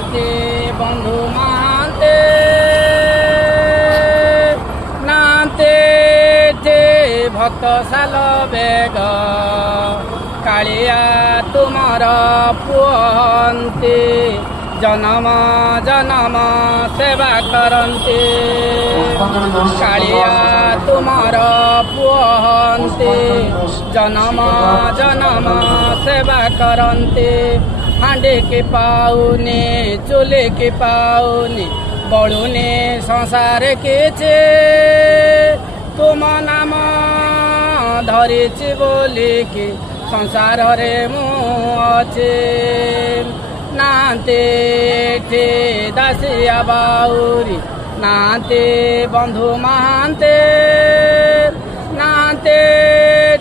नाते बंधु महाते नाते थे भक्त साल बेग कालिया तुमर पुहंती जन्म जन्म सेवा करती कालिया तुमर पुहंती जन्म जन्म सेवा करती हांडी की पाउनी चुली की पाउनी बड़ुनी संसार किछे तुम नाम धरिछि बोलिकी संसार रे मु अछि नाते ठे दासिया बाउरी नाते बंधु महाते नाते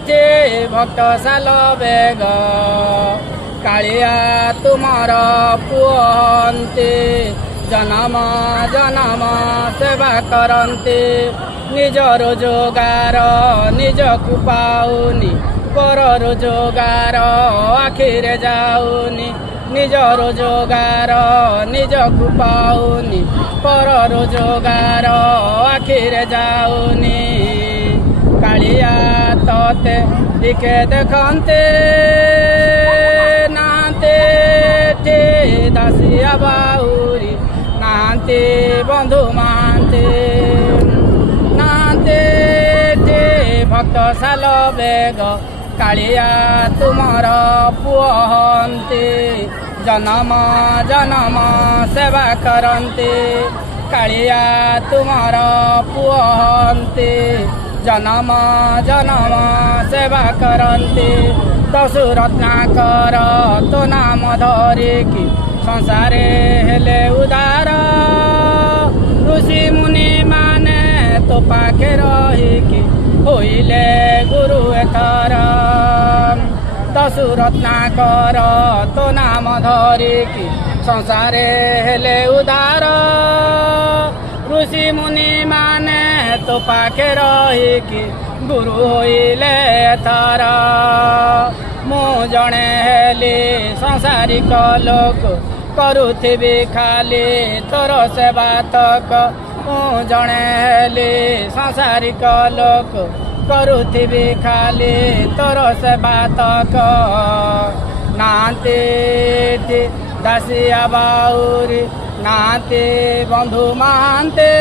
ठे भक्त साल बेग कालिया तुमर पुहंती जन्म जन्म सेवा करती निज रोजगार निज को पाउनी पर रोजगार आखिरे जाऊनी निज रोजगार निज को पाउनी पर रोजगार आखिरे जाऊनी कालिया तोते दिखे देखते नाते ठे दासिया बाउरी नाते बंधु मानते नाते ठे भक्त साल बेग कालिया तुमर पुहंती जन्म जन्म सेवा करती कालिया तुमर पुहंती जन्म जन्म सेवा करती दशु रत्नाकर तो नाम धरिकी संसारे हेले उदार ऋषि मुनि माने तो पाखे रहिकी होइले गुरु एथर दशु रत्नाकर तो नाम धरिकी संसारे हेले उदार ऋषि मुनि माने तो पाखे रहिकी गुरु होइले एथर मु जणे हेली संसारिक लोक करुथिबी खाली तोर सेवा तक मु जणे हेली संसारिक लोक करुथिबी खाली तोर सेवा तक नाते दासिया बाउरी नाते बंधु मानते।